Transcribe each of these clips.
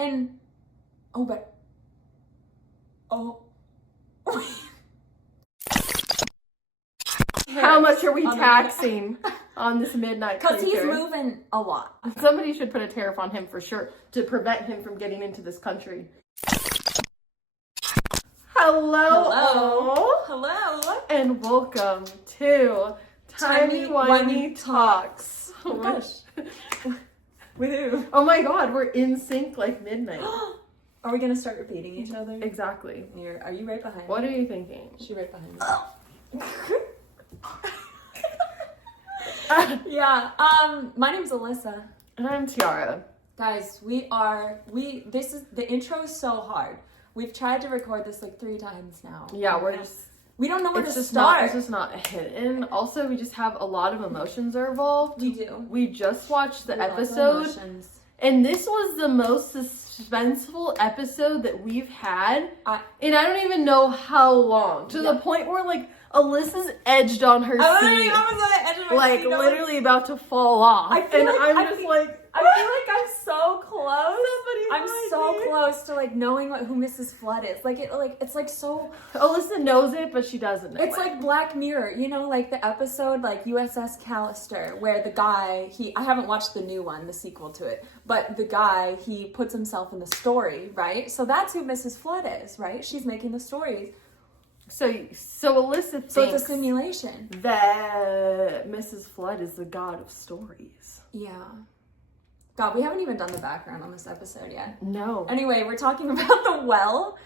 How much are we taxing on this midnight Because creature? he's moving a lot. Somebody should put a tariff on him for sure to prevent him from getting into this country. Hello. And welcome to Timey-Wimey Talks. Oh my gosh. With who? Oh my god, we're in sync like midnight. Are we going to start repeating each other? Exactly. Are you right behind me? What are you thinking? She right behind me. Yeah, my name's Alyssa. And I'm Tiara. Guys, the intro is so hard. We've tried to record this like 3 times now. Yeah, we don't know where to start. It's just not hidden. Also, we just have a lot of emotions are involved. We do. We just watched the episode. And this was the most suspenseful episode that we've had. And I don't even know how long. To the point where, like, Alyssa's edged on her seat. I was on the edge of my seat. Literally about to fall off. I feel like I'm so close. I'm so close to like knowing who Mrs. Flood is. It's like so. Alyssa knows it, but she doesn't know. It's like Black Mirror, you know, like the episode like USS Callister, where the guy I haven't watched the new one, the sequel to it, but the guy he puts himself in the story, right? So that's who Mrs. Flood is, right? She's making the stories. So Alyssa thinks so it's a simulation that Mrs. Flood is the god of stories. Yeah. God, we haven't even done the background on this episode yet. No. Anyway, we're talking about the well.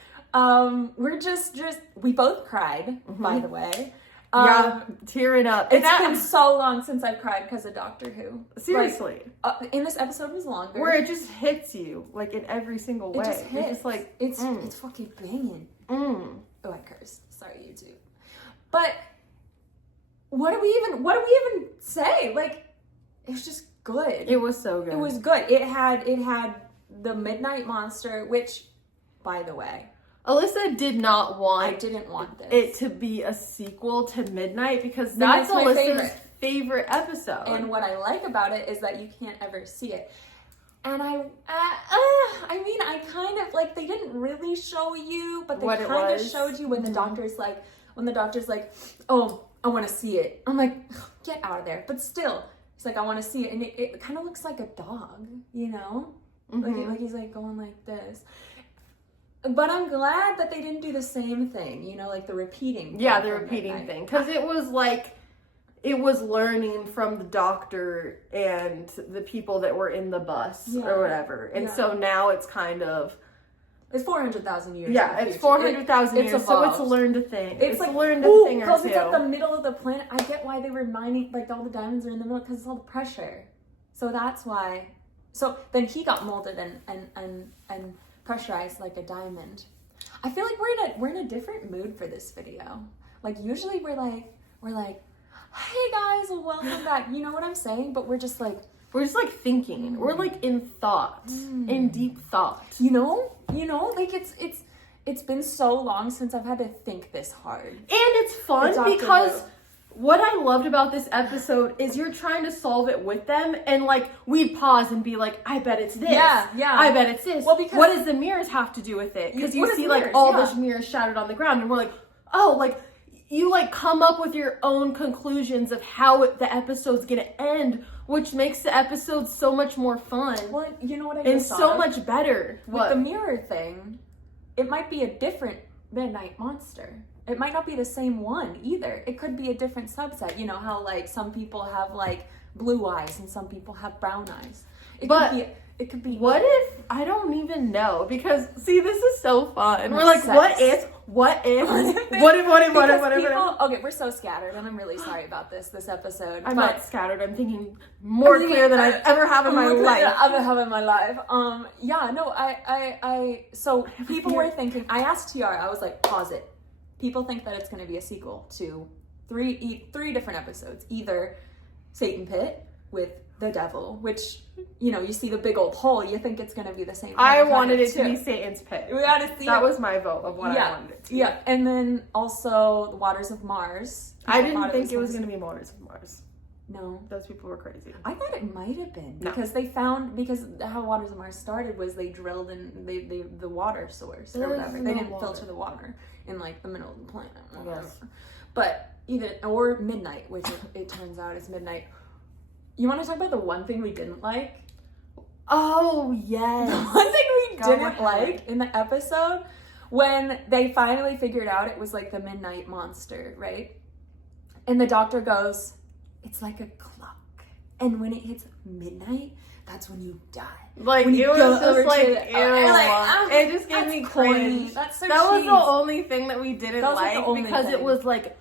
We're just we both cried, by the way. Tearing up. It's been so long since I've cried because of Doctor Who. Seriously. And this episode was longer. Where it just hits you, like, in every single way. It just hits. It's like, it's fucking banging. Oh, I cursed. Sorry, YouTube. But what do we even say? Like, it was just good. It was so good. It was good. It had the Midnight Monster, which, by the way, Alyssa did not want. I didn't want this. It to be a sequel to Midnight because that's Alyssa's favorite episode. And what I like about it is that you can't ever see it. And I kind of like, they didn't really show you, but they kind of showed you when the doctor's like, oh, I want to see it. I'm like, get out of there. But still, he's like, I want to see it. And it kind of looks like a dog, you know? Like he's like going like this. But I'm glad that they didn't do the same thing, you know, like the repeating. Yeah, the repeating thing. Because it was like, it was learning from the doctor and the people that were in the bus or whatever. And so now it's kind of... It's 400,000 years. Yeah, it's 400,000 years, evolved. So it's learned a thing. It's like, learned a thing or two. Because it's at the middle of the planet. I get why they were mining, like all the diamonds are in the middle, because it's all the pressure. So that's why. So then he got molded and pressurized like a diamond. I feel like we're in a different mood for this video. Like usually we're like, hey guys, welcome back. You know what I'm saying? But we're just like thinking. We're like in thought, in deep thought. You know, like it's been so long since I've had to think this hard. And it's fun because what I loved about this episode is you're trying to solve it with them, and like we'd pause and be like, I bet it's this. Yeah. I bet it's this. Well, because what does the mirrors have to do with it? Because you see like all those mirrors shattered on the ground, and we're like, oh, like you like come up with your own conclusions of how the episode's gonna end, which makes the episode so much more fun. Well, you know what I and so much better. With the mirror thing, it might be a different Midnight Monster. It might not be the same one either. It could be a different subset. You know how like some people have like blue eyes and some people have brown eyes. It could be. What if? I don't even know, because see, this is so fun. We're like, what if, whatever. Okay, we're so scattered, and I'm really sorry about this episode. I'm not scattered. I'm thinking more clear than I've ever have in my life. So people were thinking. I asked Tiara. I was like, pause it. People think that it's going to be a sequel to three different episodes. Either Satan Pit with the devil, which, you know, you see the big old hole, you think it's going to be the same. I wanted it to be Satan's Pit. We got to see that was my vote of what I wanted it to be. Yeah, and then also the Waters of Mars. I didn't think it was going to be Waters of Mars. No. Those people were crazy. I thought it might have been. No. Because because how Waters of Mars started was they drilled in the water source or whatever. They didn't filter the water in like the middle of the planet. Yes. But or midnight, which it turns out is midnight. You want to talk about the one thing we didn't like? Oh, yes. The one thing we didn't like in the episode, when they finally figured out it was like the midnight monster, right? And the doctor goes, it's like a clock. And when it hits midnight, that's when you die. Like, when it was just like, ew. It just gave me cringe. That's so that was cheese. the only thing that we didn't like, because thing. It was like,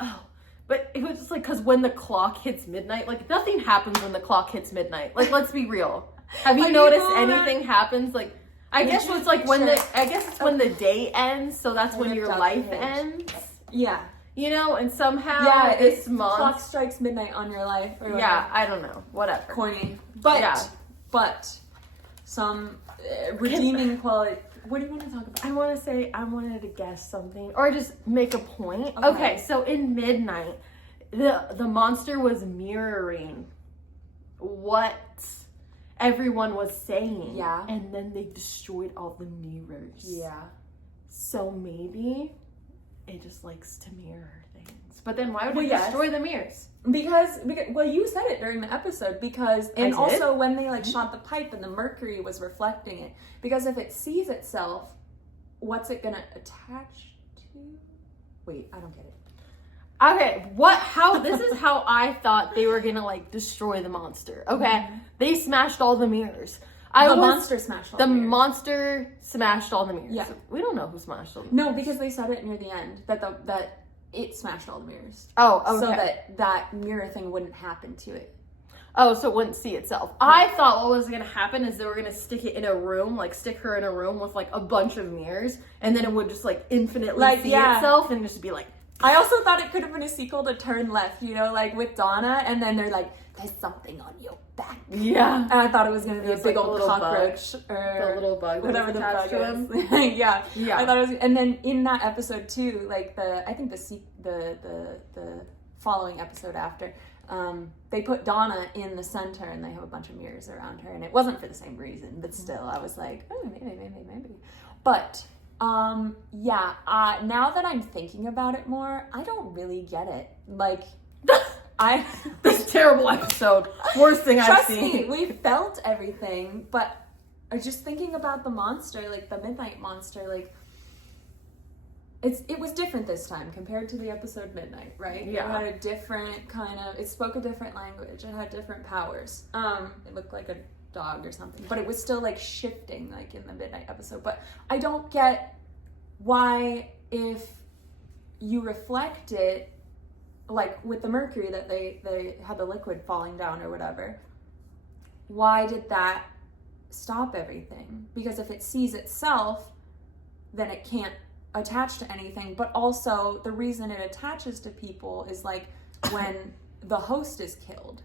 oh. But it was just like, because when the clock hits midnight, like, nothing happens when the clock hits midnight. Like, let's be real. Have you noticed anything happens? Like, I guess it's like when the day ends, so that's when your life ends. Yeah. You know, and somehow this month clock strikes midnight on your life. Or whatever. Yeah, I don't know. Whatever. Corny. But some redeeming quality. What do you want to talk about? I wanted to guess something or just make a point. Okay, so in Midnight, the monster was mirroring what everyone was saying. Yeah. And then they destroyed all the mirrors. Yeah. So maybe it just likes to mirror things. But then why would it destroy the mirrors? Because you said it during the episode also when they like shot the pipe and the mercury was reflecting it. Because if it sees itself, what's it gonna attach to? Wait, I don't get it. Okay, this is how I thought they were gonna like destroy the monster. Okay, They smashed all the mirrors. Monster smashed all the mirrors. The monster smashed all the mirrors. Yeah. We don't know who smashed all the mirrors. No, because they said it near the end that it smashed all the mirrors. Oh, okay. So that mirror thing wouldn't happen to it. Oh, so it wouldn't see itself. I thought what was going to happen is they were going to stick her in a room with like a bunch of mirrors, and then it would just like infinitely see itself and just be like. I also thought it could have been a sequel to Turn Left, you know, like with Donna, and then they're like, there's something on your back. Yeah. And I thought it was going to be a big old cockroach. The little bug. Whatever the bug is. Yeah. I thought it was, and then in that episode too, like I think the following episode after, they put Donna in the center and they have a bunch of mirrors around her, and it wasn't for the same reason, but still I was like, oh, maybe. But now that I'm thinking about it more, I don't really get it. Like, this terrible episode, worst thing I've seen. Trust me, we felt everything, but just thinking about the monster, like the Midnight Monster, like it was different this time compared to the episode Midnight, right? Yeah. It had a different it spoke a different language. It had different powers. It looked like a dog or something, but it was still like shifting, like in the Midnight episode. But I don't get why, if you reflect it, like with the mercury that they had the liquid falling down or whatever, why did that stop everything? Because if it sees itself, then it can't attach to anything. But also the reason it attaches to people is like when the host is killed,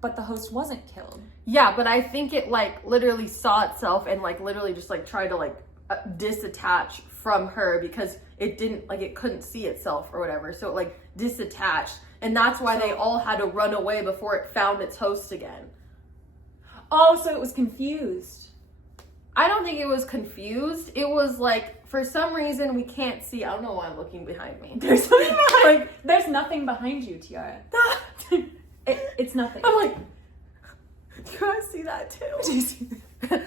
but the host wasn't killed. Yeah, but I think it like literally saw itself and like literally just like tried to like disattach from her because it didn't, like, it couldn't see itself or whatever, so it like disattached, and that's why they all had to run away before it found its host again. Oh, so it was confused. I don't think it was confused. It was like, for some reason we can't see. I don't know why I'm looking behind me. There's something behind. Like, there's nothing behind you, Tiara. It's nothing. I'm like, do you guys see that too? Do you see that?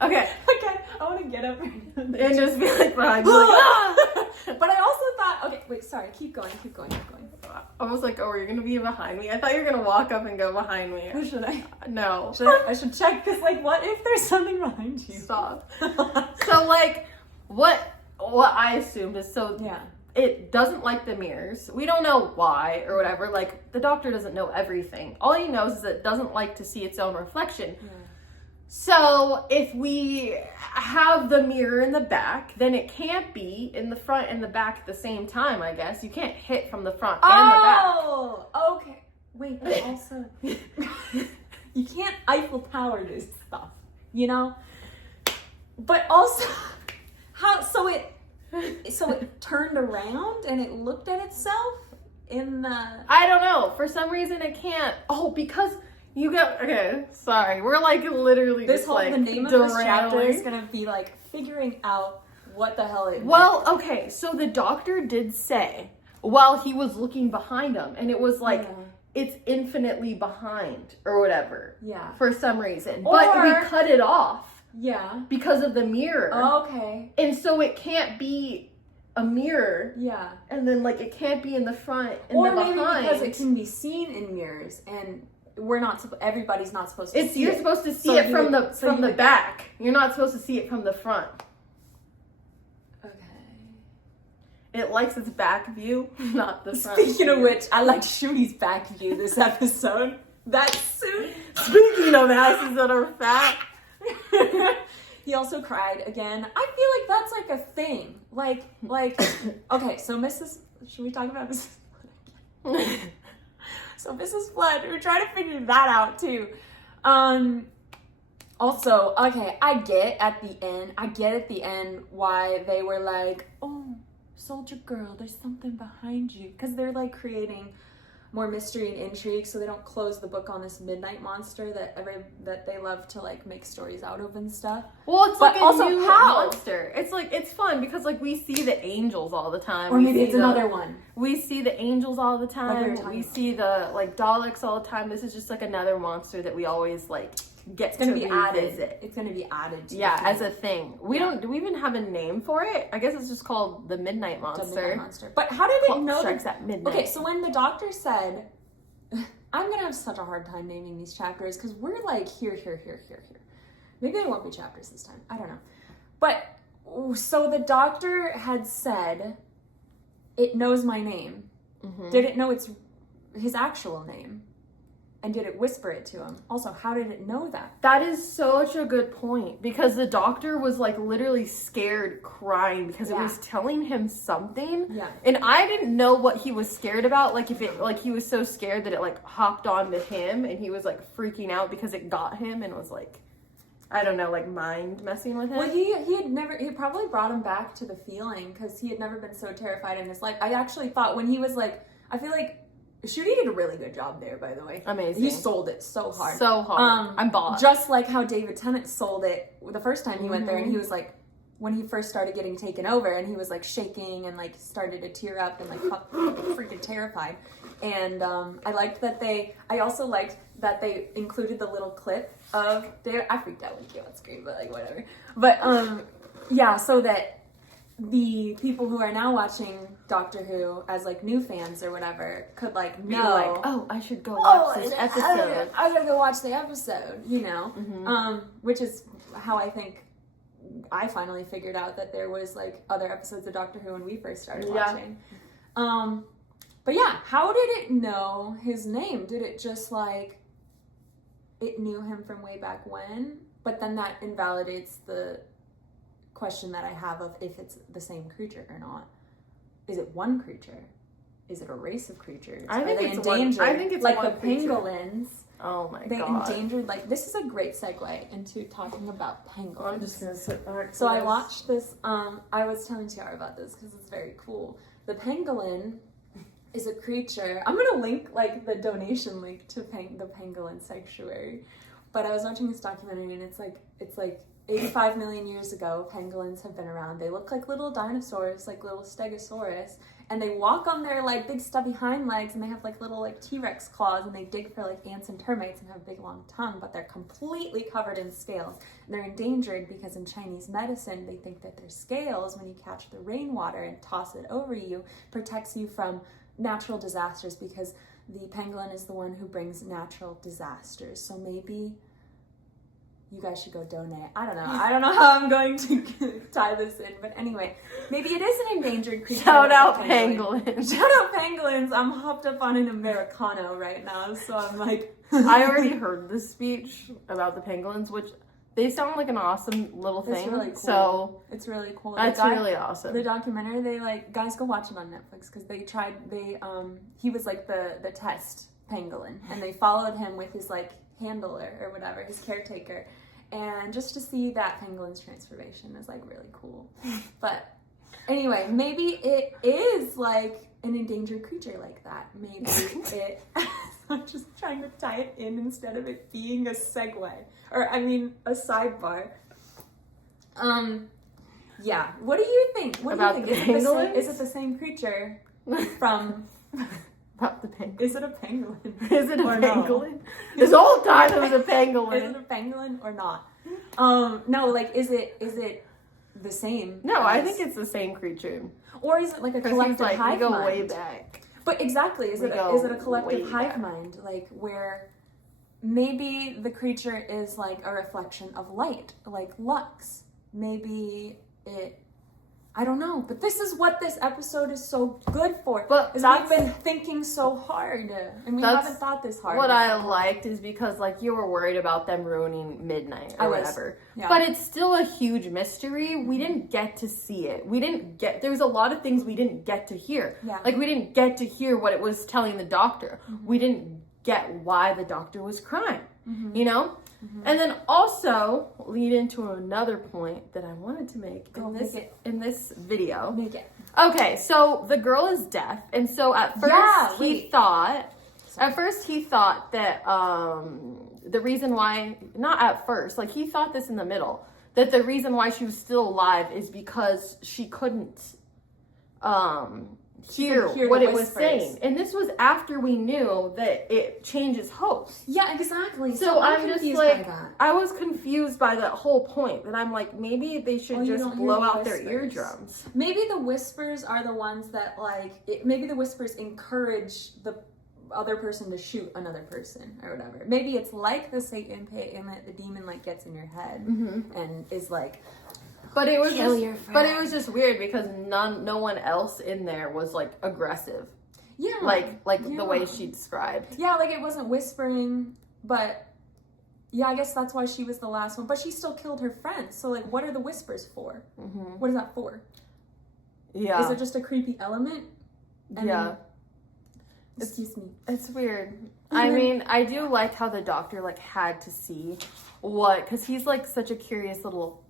Okay. I want to get up and just be like behind me. Like, ah! But I also thought, okay, wait, sorry, keep going. I was like, oh, you're gonna be behind me? I thought you were gonna walk up and go behind me. Or should I? No. I should check, because like, what if there's something behind you? Stop. So like, what I assumed is, it doesn't like the mirrors. We don't know why or whatever. Like, the doctor doesn't know everything. All he knows is that it doesn't like to see its own reflection. Yeah. So if we have the mirror in the back, then it can't be in the front and the back at the same time, I guess. You can't hit from the front and the back. Oh, okay. Wait, but also, you can't Eiffel Tower this stuff, you know? But also, so it turned around and it looked at itself? in the... I don't know. For some reason it can't. Oh, because you got... Okay, sorry. We're like literally this just whole, like the name of this chapter is going to be like figuring out what the hell it means. Well, okay, so the doctor did say while he was looking behind him, and it was like, it's infinitely behind or whatever. Yeah. For some reason. But we cut it off. Yeah. Because of the mirror. Oh, okay. And so it can't be a mirror. Yeah. And then like it can't be in the front and the behind. Or maybe because it can be seen in mirrors and we're not, everybody's not supposed to see it. You're supposed to see it from the back. You're not supposed to see it from the front. It likes its back view, not the front. Speaking of which, I liked Shooty's back view this episode. That suit. Speaking of asses that are fat. He also cried again. I feel like that's like a thing. Like, okay, so should we talk about Mrs. Flood again? So Mrs. Flood, we're trying to figure that out too. Also, okay, I get at the end why they were like, oh, Soldier Girl, there's something behind you. Because they're like creating more mystery and intrigue so they don't close the book on this midnight monster that they love to like make stories out of and stuff. Well, it's like a new monster. It's like, it's fun because like we see the angels all the time. Or maybe it's another one. We see the angels all the time. Like we see the like Daleks all the time. This is just like another monster that we always like get it's gonna to be revisit. Added. It's gonna be added to as a thing. Do we even have a name for it? I guess it's just called the Midnight Monster. The Midnight Monster. But how did it know strikes at midnight? Okay, so when the doctor said, I'm gonna have such a hard time naming these chapters because we're like here. Maybe they won't be chapters this time. I don't know. But so the doctor had said it knows my name. Mm-hmm. Did it know it's his actual name? And did it whisper it to him? Also, how did it know that? That is such a good point. Because the doctor was like literally scared, crying because it was telling him something. Yeah. And I didn't know what he was scared about. Like if it like he was so scared that it like hopped onto him and he was like freaking out because it got him and was like, I don't know, like mind messing with him. Well, he probably brought him back to the feeling because he had never been so terrified in his life. I actually thought when he was like, I feel like Shooty did a really good job there, by the way. Amazing. He sold it so hard. So hard. I'm bought. Just like how David Tennant sold it the first time he went there, and he was like, when he first started getting taken over, and he was like shaking and like started to tear up and like freaking terrified. And I also liked that they included the little clip of I freaked out when he came on screen, but like whatever. But so that the people who are now watching Doctor Who as like new fans or whatever could like know, like, oh, I should go watch this episode. I gotta go watch the episode, you know. Mm-hmm. Which is how I think I finally figured out that there was like other episodes of Doctor Who when we first started watching. But yeah, how did it know his name? Did it just like it knew him from way back when? But then that invalidates the question that I have of if it's the same creature or not. Is it one creature? Is it a race of creatures? I think it's endangered. I think it's like the pangolins. Oh my god. They endangered, like, this is a great segue into talking about pangolins. I'm just gonna sit back. So I watched this, I was telling Tiara about this because it's very cool. The pangolin is a creature, I'm gonna link like the donation link to the pangolin sanctuary. But I was watching this documentary and it's like 85 million years ago, pangolins have been around. They look like little dinosaurs, like little stegosaurus, and they walk on their like big stubby hind legs, and they have like little like T-Rex claws, and they dig for like ants and termites and have a big long tongue, but they're completely covered in scales. And they're endangered because in Chinese medicine, they think that their scales, when you catch the rainwater and toss it over you, protects you from natural disasters because the pangolin is the one who brings natural disasters. So maybe you guys should go donate. I don't know how I'm going to tie this in, but anyway, maybe it is an endangered creature. Shout out pangolins. Shout out pangolins. I'm hopped up on an Americano right now, so I'm like... I already heard this speech about the pangolins, which they sound like an awesome little thing. It's really cool. So it's really cool. That's really awesome. The documentary, they like, guys go watch it on Netflix because he was like the test pangolin, and they followed him with his like handler or whatever, his caretaker, and just to see that pangolin's transformation is like really cool. But Anyway, maybe it is like an endangered creature like that. Maybe it... I'm just trying to tie it in instead of it being a segue. Or, I mean, a sidebar. Yeah. What do you think? What about do you the think? pangolins? Is it the same creature from... About the pangolin. Is it a pangolin? Is it a pangolin? No? This whole time it was a pangolin. Is it a pangolin or not? No, like, is it the same? No, I think it's the same creature. Or is it like a collective like, hive we go mind? way back. But exactly, is it a collective way hive back. mind? Like, where maybe the creature is like a reflection of light, like Lux. Maybe it... I don't know, but this is what this episode is so good for. But is we've been thinking so hard, and we haven't thought this hard. What I liked is because, like, you were worried about them ruining Midnight or whatever. Yeah. But it's still a huge mystery. We didn't get to see it. There was a lot of things we didn't get to hear. Yeah. Like, we didn't get to hear what it was telling the doctor. Mm-hmm. We didn't get why the doctor was crying, you know? Mm-hmm. And then also lead into another point that I wanted to make in this video. Make it. Okay, so the girl is deaf, and so at first he thought that the reason why, not at first, like he thought this in the middle, that the reason why she was still alive is because she couldn't hear what it was saying. And this was after we knew that it changes hosts. Yeah, exactly. So I'm just like, I was confused by that whole point, that I'm like, maybe they should just blow out their eardrums. Maybe the whispers are the ones that maybe the whispers encourage the other person to shoot another person or whatever. Maybe it's like the Satan pit and that the demon like gets in your head and is like, but it was just weird because no one else in there was like aggressive. Yeah. Like the way she described. Yeah, like it wasn't whispering, but yeah, I guess that's why she was the last one. But she still killed her friends. So like, what are the whispers for? Mm-hmm. What is that for? Yeah. Is it just a creepy element? Excuse me. It's weird. I mean, I do like how the doctor like had to see because he's like such a curious little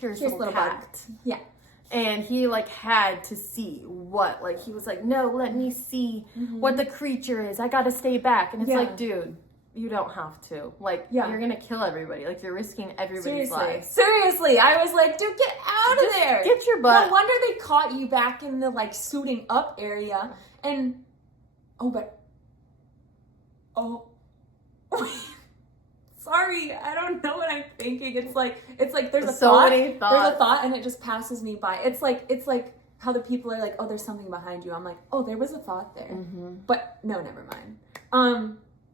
cat. Bug. Yeah. And he like had to see what, like he was like, no, let me see what the creature is. I gotta stay back. And it's like, dude, you don't have to. Like, you're gonna kill everybody. Like, you're risking everybody's life. Seriously. I was like, dude, get out of there. Get your butt. No wonder they caught you back in the like suiting up area. And sorry, I don't know what I'm thinking. It's like there's a thought. There's a thought and it just passes me by. It's like how the people are like, oh, there's something behind you. I'm like, oh, there was a thought there. Mm-hmm. But no, never mind.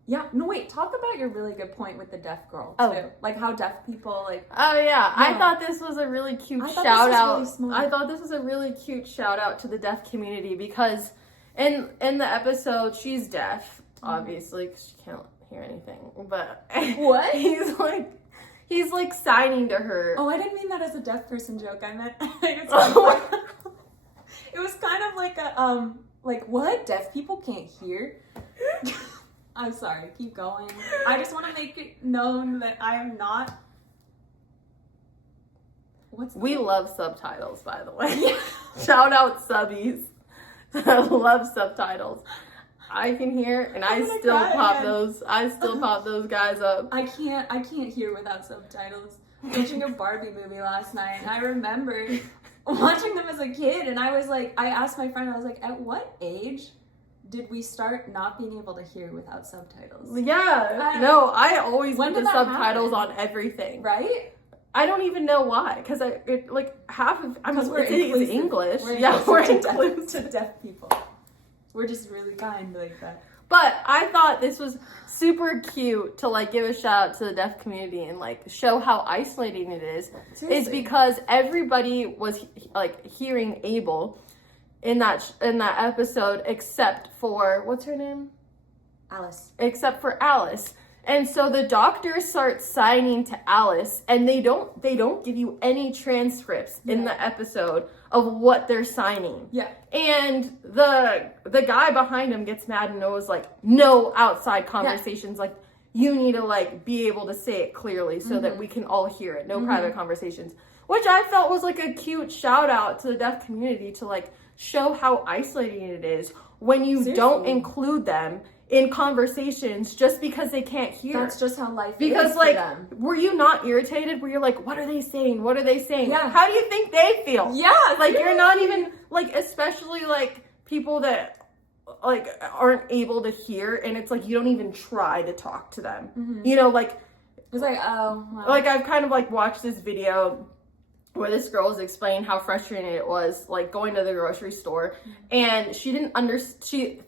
Yeah, no, wait, talk about your really good point with the deaf girl too. Like how deaf people like. Oh yeah. I thought this was a really cute shout out. I thought this was a really cute shout out to the deaf community because in the episode she's deaf, obviously, because she can't hear anything, but what he's like signing to her. Oh, I didn't mean that as a deaf person joke. I meant it was kind of like a like what, deaf people can't hear. I'm sorry, keep going. I just want to make it known that I am not. We love subtitles, by the way. Shout out subbies. I love subtitles. I can hear, and I still pop those guys up. I can't hear without subtitles. Watching a Barbie movie last night, and I remember watching them as a kid, and I was like, I asked my friend, I was like, at what age did we start not being able to hear without subtitles? Yeah, I always put the subtitles on everything. Right? I don't even know why, because half of it's English. We're inclusive to deaf people. We're just really kind like that. But I thought this was super cute to like give a shout out to the deaf community and like show how isolating it is. Seriously. It's because everybody was like hearing able in that episode except for what's her name? Aliss. Except for Aliss. And so the doctors start signing to Aliss, and they don't give you any transcripts in the episode of what they're signing. Yeah. And the guy behind him gets mad and was like, no outside conversations. Like, you need to like be able to say it clearly so that we can all hear it. No private conversations. which I felt was like a cute shout out to the deaf community to like show how isolating it is when you don't include them in conversations just because they can't hear. That's just how life because is like for them. were you not irritated where you're like, what are they saying, Yeah. how do you think they feel? Yeah, like you're not even like, especially like people that like aren't able to hear, and it's like you don't even try to talk to them. You know, like it's like, oh wow. Like I've kind of like watched this video where this girl was explaining how frustrating it was like going to the grocery store, and she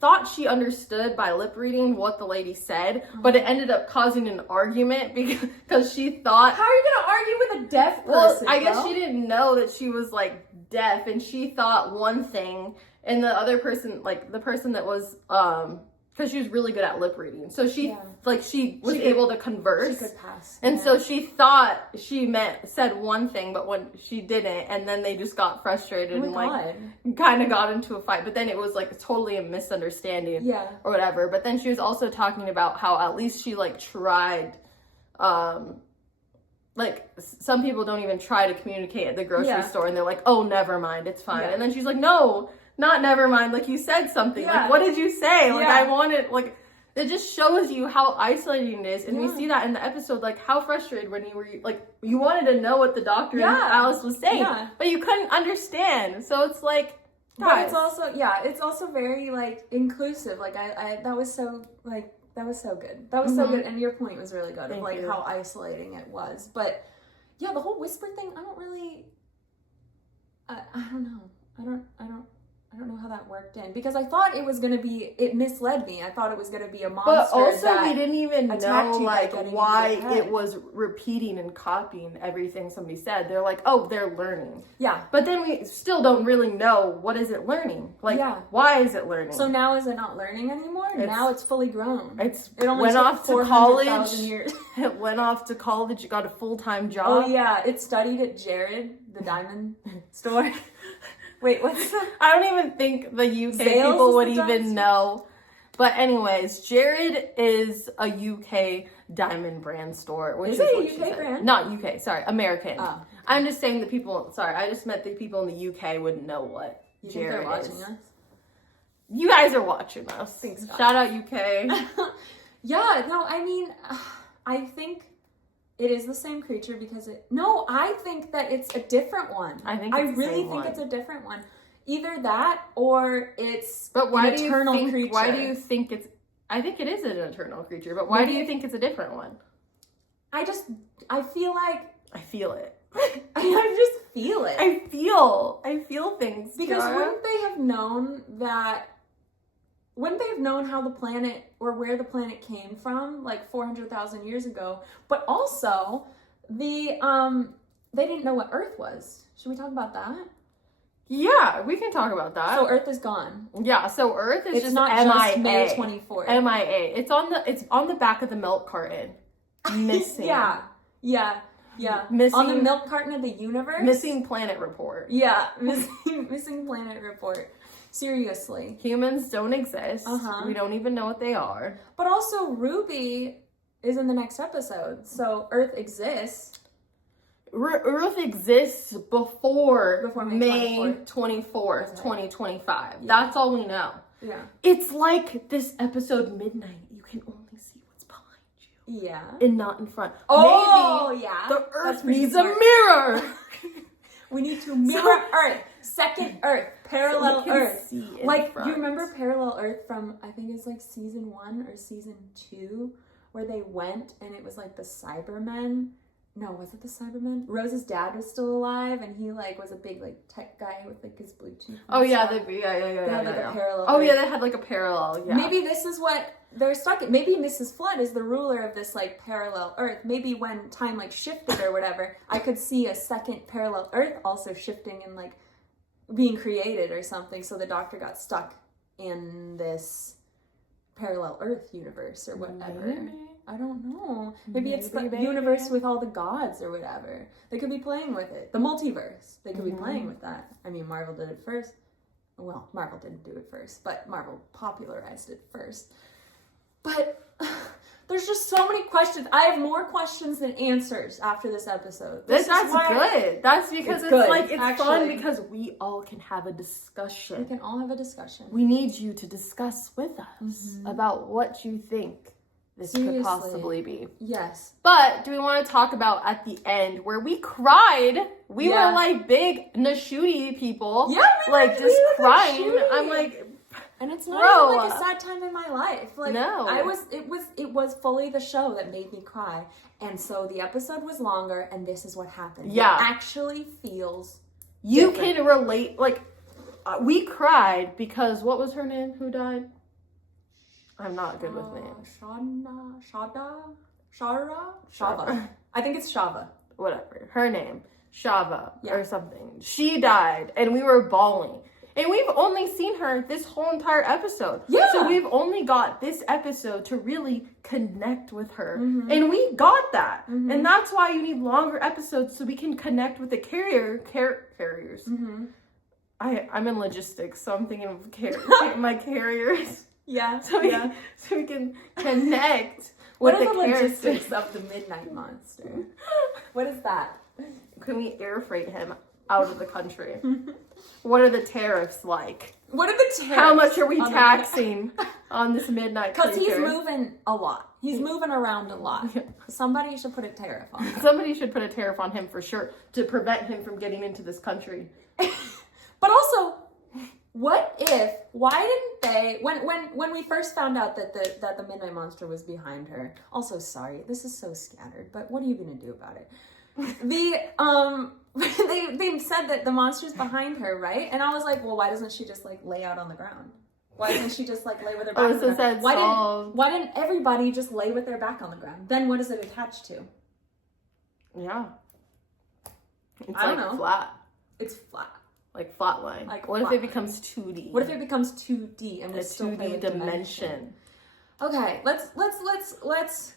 thought she understood by lip reading what the lady said, but it ended up causing an argument because she thought, how are you gonna argue with a deaf person? Well, I guess she didn't know that she was like deaf, and she thought one thing, and the other person, like the person that was because she was really good at lip reading, so she was able to converse. She could pass. And so she thought she said one thing, but when she didn't, and then they just got frustrated and like kind of got into a fight. But then it was like totally a misunderstanding, or whatever. But then she was also talking about how at least she like tried, like some people don't even try to communicate at the grocery store, and they're like, oh, never mind, it's fine. And then she's like, no, not never mind, like you said something, like what did you say? Like I wanted, like it just shows you how isolating it is, and we see that in the episode, like how frustrated when you were like you wanted to know what the doctor and Aliss was saying, but you couldn't understand. So it's like, but it's also very like inclusive. Like I that was so good. That was so good, and your point was really good of like how isolating it was. But yeah, the whole whisper thing, I don't know how that worked in, because I thought it was going to be, it misled me. I thought it was going to be a monster. But also we didn't even know like why it was repeating and copying everything somebody said. They're like, oh, they're learning. Yeah. But then we still don't really know, what is it learning? Like, why is it learning? So now is it not learning anymore? Now it's fully grown. It only went off to college. It went off to college. It got a full-time job. Oh yeah. It studied at Jared, the diamond store. Wait, what's that? I don't even think the UK people would even know. But anyways, Jared is a UK diamond brand store. Is it a UK brand? Not UK, sorry, American. Oh. I'm just saying I just meant the people in the UK wouldn't know what Jared is. Watching us? You guys are watching us. Thanks, God. Shout out UK. Yeah, no, I mean, I think it is the same creature because I think that it's a different one. I really think it's a different one. Either that or it's an eternal creature. Why do you think it's, I think it is an eternal creature, but why do you think it's a different one? I feel like. I feel it. I just feel it. I feel things. Because wouldn't they have known how the planet or where the planet came from like 400,000 years ago? But also they didn't know what Earth was. Should we talk about that? Yeah, we can talk about that. So Earth is gone. Yeah, so Earth is just not MIA. Just May 24th. MIA. It's on the back of the milk carton. Missing. Yeah. Missing, on the milk carton of the universe. Missing planet report. Yeah, missing planet report. Seriously. Humans don't exist. We don't even know what they are. But also Ruby is in the next episode, so Earth exists. Earth exists before May 24th, 2025. That's all we know. Yeah. It's like this episode Midnight. You can only see what's behind you. Yeah. And not in front. Oh, maybe yeah. The Earth needs a mirror. We need to mirror Earth. Second Earth. Parallel Earth. Like, you remember Parallel Earth from, I think it's like season 1 or season 2, where they went and it was like the Cybermen. No, was it the Cybermen? Rose's dad was still alive, and he like was a big like tech guy with like his Bluetooth. Oh yeah, they had like a parallel. Oh yeah, they had like a parallel. Yeah. Maybe this is what they're stuck in. Maybe Mrs. Flood is the ruler of this like parallel Earth. Maybe when time like shifted or whatever, I could see a second parallel Earth also shifting and like being created or something. So the Doctor got stuck in this parallel Earth universe or whatever. Maybe. I don't know. Maybe it's the universe with all the gods or whatever. They could be playing with it. The multiverse. They could be playing with that. I mean, Marvel did it first. Well, Marvel didn't do it first, but Marvel popularized it first. But there's just so many questions. I have more questions than answers after this episode. That's good. That's because it's fun because we all can have a discussion. We can all have a discussion. We need you to discuss with us about what you think this could possibly be. Yes. But do we want to talk about at the end where we cried? We were like big Nashuti people. Yeah, like just crying. I'm like, and it's not even like a sad time in my life. Like, no. It was fully the show that made me cry. And so the episode was longer, and this is what happened. Yeah. It actually feels you different. can relate. Like, we cried because what was her name? Who died? I'm not good with names. Shava. I think it's Shava. Whatever. Her name. Shava or something. She died, and we were bawling. And we've only seen her this whole entire episode. Yeah. So we've only got this episode to really connect with her. And we got that. And that's why you need longer episodes so we can connect with the carriers. I'm in logistics, so I'm thinking of my carriers. Yeah. So we can connect with the logistics of the Midnight Monster? What is that? Can we air freight him out of the country? What are the tariffs like? What are the tariffs? How much are we taxing on this midnight creature? Because he's moving a lot. He's moving around a lot. Somebody should put a tariff on him. Somebody should put a tariff on him for sure to prevent him from getting into this country. But also, why didn't they, when we first found out that the Midnight Monster was behind her, also sorry, this is so scattered, but what are you going to do about it? They said that the monster's behind her, right? And I was like, well, why doesn't she just like lay out on the ground? Why doesn't she just like lay with her back on the ground? Why didn't everybody just lay with their back on the ground? Then what is it attached to? Yeah. It's I don't know. Flat. It's flat. Like flat line. Like what if it becomes 2D? What if it becomes 2D and a 2D dimension? Okay, let's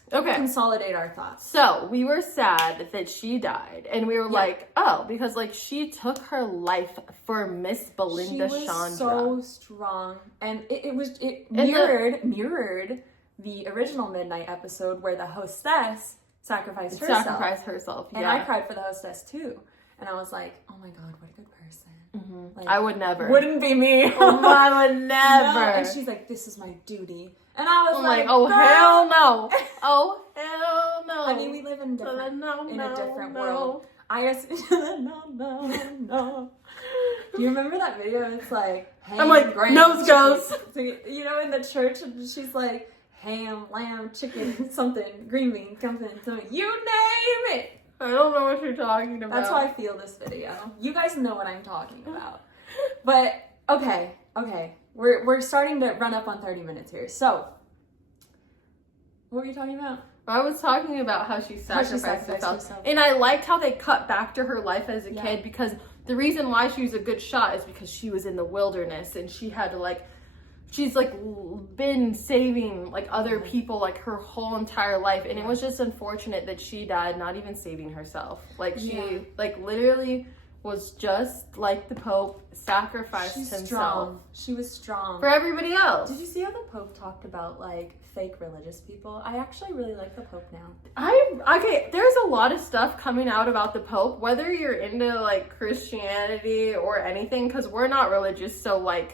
consolidate our thoughts. So we were sad that she died, and we were like, oh, because like she took her life for Miss Belinda Chandra. She was so strong, and it mirrored the original Midnight episode where the hostess sacrificed herself. And I cried for the hostess too, and I was like, oh my god, what a good person. Like, I would never. Wouldn't be me. I would never. No. And she's like, this is my duty. And I was like, oh, hell no. Oh, hell no. I mean, we live in a different world. No. Do you remember that video? It's like, ham, I'm like, nose goes. You know, in the church, and she's like, ham, lamb, chicken, something, green bean, something, you name it. I don't know what you're talking about. That's how I feel this video. You guys know what I'm talking about. But, okay. We're starting to run up on 30 minutes here. So, what were you talking about? I was talking about how she sacrificed herself. And I liked how they cut back to her life as a kid, because the reason why she was a good shot is because she was in the wilderness and she had to she's been saving other people her whole entire life, and it was just unfortunate that she died not even saving herself. She literally was just like the Pope, sacrificed himself. She was strong for everybody else. Did you see how the Pope talked about fake religious people? I actually really like the Pope now. There's a lot of stuff coming out about the Pope, whether you're into Christianity or anything, because we're not religious, so we're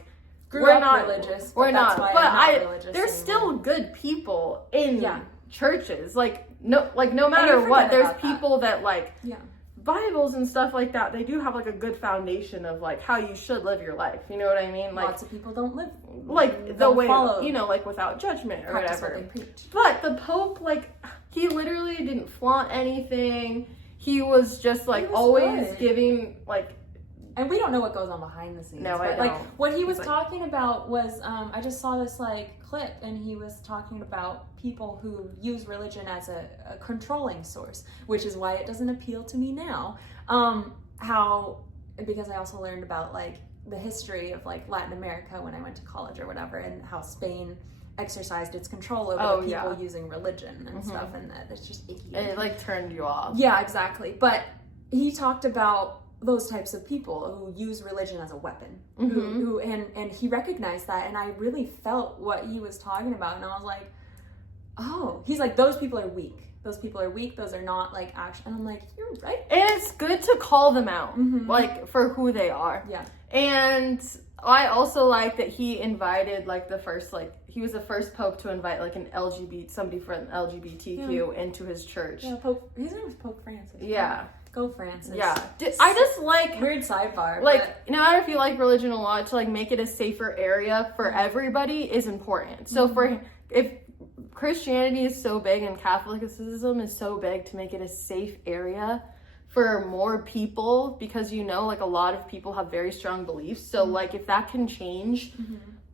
not religious. We're not, but there's still good people in churches. No matter what, there's people that Bibles and stuff like that. They do have a good foundation of how you should live your life. You know what I mean? Lots of people don't live the way without judgment or whatever. But the Pope, he literally didn't flaunt anything. He was just always good. Giving And we don't know what goes on behind the scenes. No, but, I don't. What he was talking about was, I just saw this clip, and he was talking about people who use religion as a controlling source, which is why it doesn't appeal to me now. Because I also learned about the history of Latin America when I went to college or whatever, and how Spain exercised its control over the people using religion and stuff, and that's just icky. And it turned you off. Yeah, exactly. But he talked about those types of people who use religion as a weapon, and he recognized that, and I really felt what he was talking about, and I was like, oh, he's like, those people are weak. Those people are weak. Those are not like action. And I'm like, you're right. And it's good to call them out, like, for who they are. Yeah. And I also like that he invited, like, he was the first pope to invite, like, somebody from LGBTQ into his church. Yeah, his name was Pope Francis. Yeah. Go Francis. Yeah. I just like... Weird sidebar. Like, no matter if you like religion a lot, to, like, make it a safer area for everybody is important. So if Christianity is so big and Catholicism is so big, to make it a safe area for more people, because like a lot of people have very strong beliefs. So like if that can change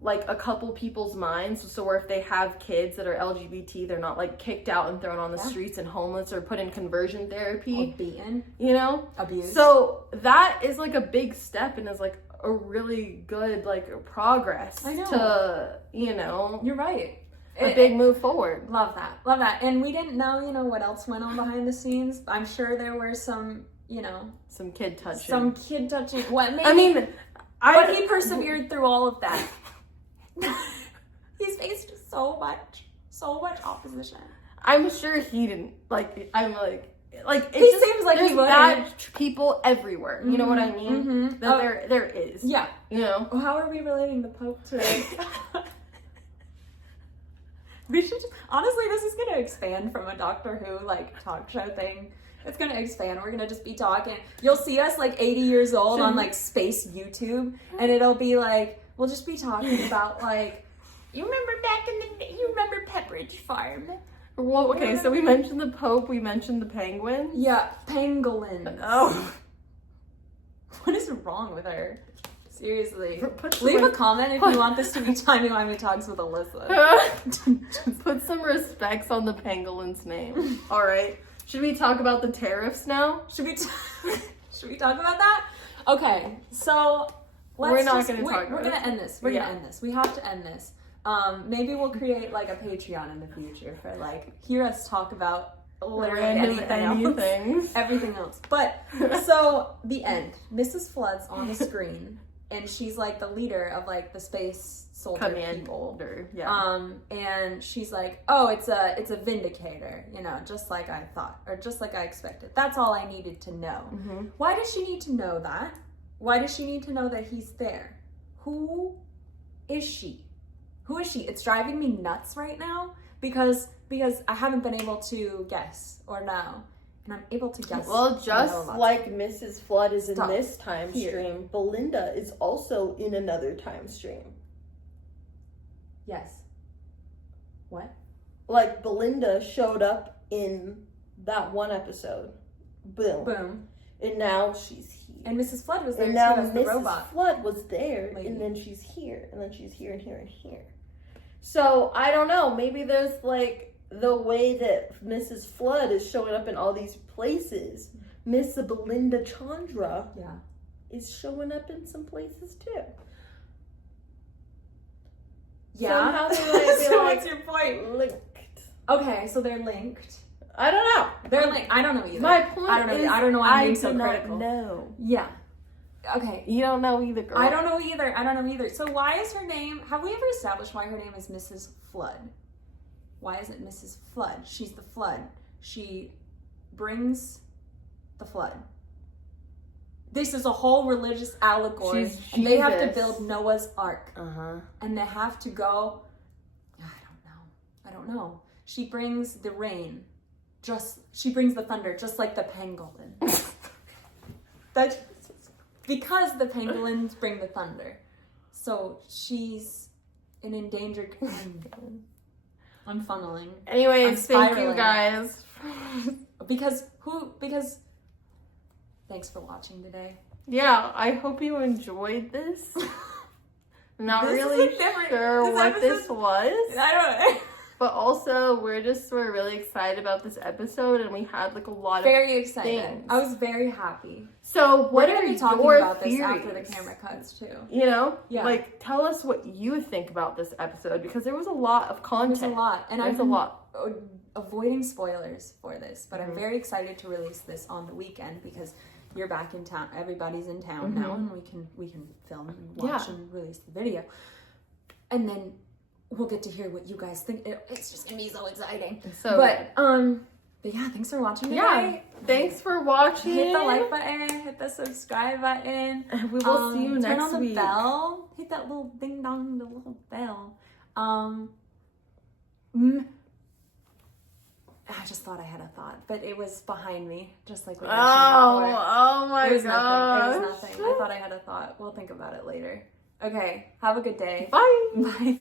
like a couple people's minds, so where if they have kids that are LGBT, they're not like kicked out and thrown on the streets and homeless or put in conversion therapy, or beaten, abused. So that is like a big step and is like a really good like progress. I know. To you're right. A big move forward. Love that. And we didn't know, what else went on behind the scenes. I'm sure there were some, some kid touching. What? Maybe, I mean, but he persevered through all of that. He's faced so much opposition. I'm sure he didn't like. I'm like. Like he seems like there's he would. Bad people everywhere. You know what I mean? That there is. Yeah. How are we relating the Pope today? We should honestly, this is going to expand from a Doctor Who, like, talk show thing. It's going to expand. We're going to just be talking. You'll see us, like, 80 years old on, like, space YouTube, and it'll be, like, we'll just be talking about, like, you remember Pepperidge Farm? Well, okay, so we mentioned the Pope, we mentioned the penguins. Yeah, pangolins. Oh. What is wrong with her? Seriously. Leave a comment if you want this to be Timey-Wimey Talks with Alyssa. Put some respects on the pangolin's name. All right. Should we talk about the tariffs now? Should we talk about that? Okay. So we're going to end this. We're going to end this. We have to end this. Maybe we'll create like a Patreon in the future for like hear us talk about literally everything else. But so the end. Mrs. Flood's on the screen. And she's like the leader of like the space soldier people. Yeah. And she's like, oh, it's a vindicator, just like I thought, or just like I expected. That's all I needed to know. Why does she need to know that? Why does she need to know that he's there? Who is she? It's driving me nuts right now because I haven't been able to guess or know. And I'm able to guess. Well, just like Mrs. Flood is in this time stream, Belinda is also in another time stream. Yes. What? Like Belinda showed up in that one episode. Boom. And now she's here. And Mrs. Flood was there and now too as the robot. Mrs. Flood was there, and then she's here, and then she's here and here and here. So I don't know. Maybe there's like the way that Mrs. Flood is showing up in all these places, Miss Belinda Chandra is showing up in some places too. Yeah. Somehow they might be so what's your point? Linked. Okay, so they're linked. I don't know. They're linked. I don't know either. My point is, I don't know why I'm being so critical. No. Yeah. Okay. You don't know either, girl. I don't know either. So why is her name? Have we ever established why her name is Mrs. Flood? Why is it Mrs. Flood? She's the flood. She brings the flood. This is a whole religious allegory. And they have to build Noah's Ark. And they have to go, I don't know. She brings the rain. She brings the thunder, just like the pangolin. Because the pangolins bring the thunder. So she's an endangered pangolin. I'm funneling. Anyways, thank you guys. Because thanks for watching today. Yeah, I hope you enjoyed this. I'm not really sure what this was. I don't know. But also, we're really excited about this episode, and we had like a lot of very excited. Things. I was very happy. So, what are we talking your about theories? This after the camera cuts too? Like tell us what you think about this episode because there was a lot of content. There's a lot, and there's a lot. Avoiding spoilers for this, but I'm very excited to release this on the weekend because you're back in town. Everybody's in town now, and we can film and watch and release the video, and then we'll get to hear what you guys think. It's just gonna be so exciting. But yeah, thanks for watching today. Yeah, thanks for watching. Hit the like button, hit the subscribe button. And we will see you next week. Turn on the bell. Hit that little ding dong, the little bell. I just thought I had a thought, but it was behind me, just like what I mentioned before. Oh my gosh. It was nothing. I thought I had a thought. We'll think about it later. Okay, have a good day. Bye. Bye.